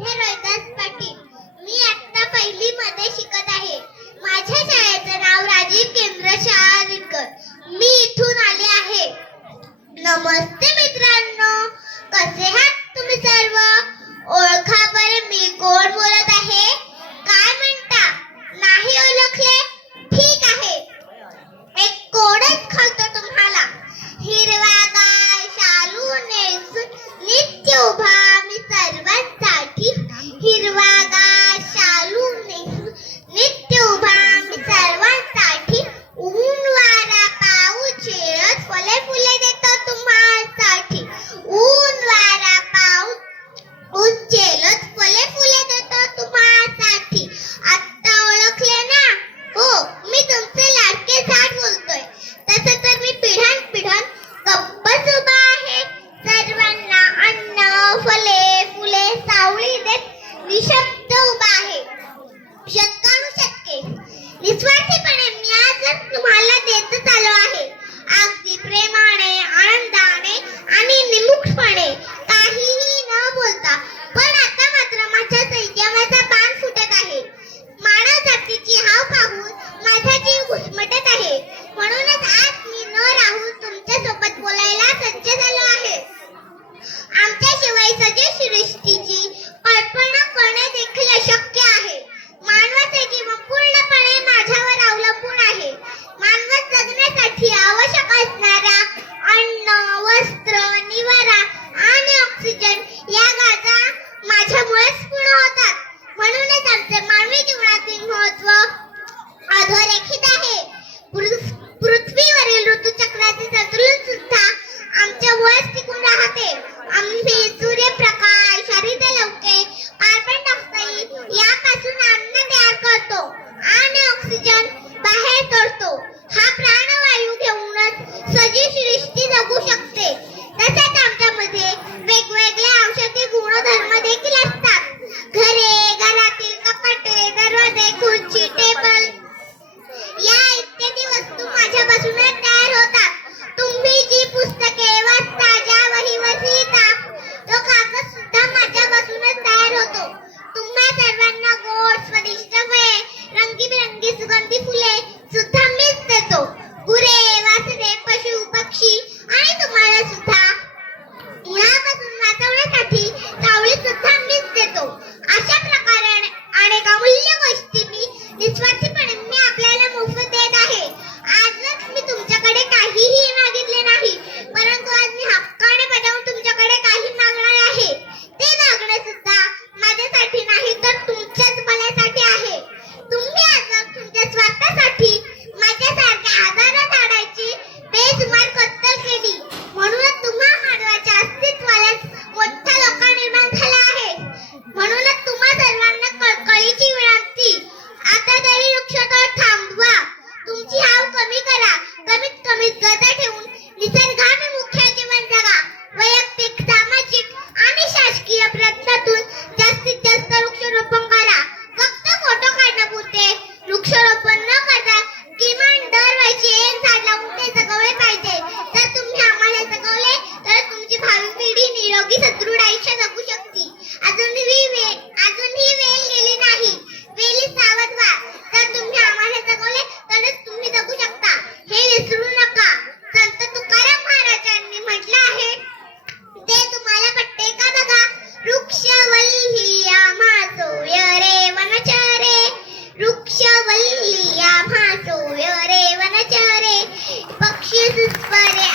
विद्यापीठ रोहिदास पाटील. मी आत्ता पहिली मध्ये शिकत आहे. माझ्या शाळेचं नाव राजीव केंद्र शाळा मी इथून आले आहे. नमस्ते मित्रांनो. कसे हा घुसमटत आहे. म्हणूनच आज मी न राहून तुमच्यासोबत बोलायला सज्ज झालो आहे. आमच्या शिवाय सजे सृष्टी वृक्षतोड थांबवा. तुमची हाव कमी करा. कमीत कमी गदा ठेवून निसर्गाभिमुख्य जीवन जगा. वैयक्तिक सामाजिक आणि शासकीय प्रयत्नातून जास्तीत जास्त वृक्षरोपण करा. फक्त फोटो काढण्यापुरते. वृक्षरोपण न करता किमान दरवर्षी एक झाड लावून ते जगवले पाहिजे. जर तुम्ही आम्हाला जगवले तर तुमची भावी पिढी निरोगी सदृढ आयुष्य जगू शकते. अजूनही वेळ अजूनही वेळ गेली नाही. वेळी सावध व्हा. This is funny.